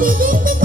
Bilirdik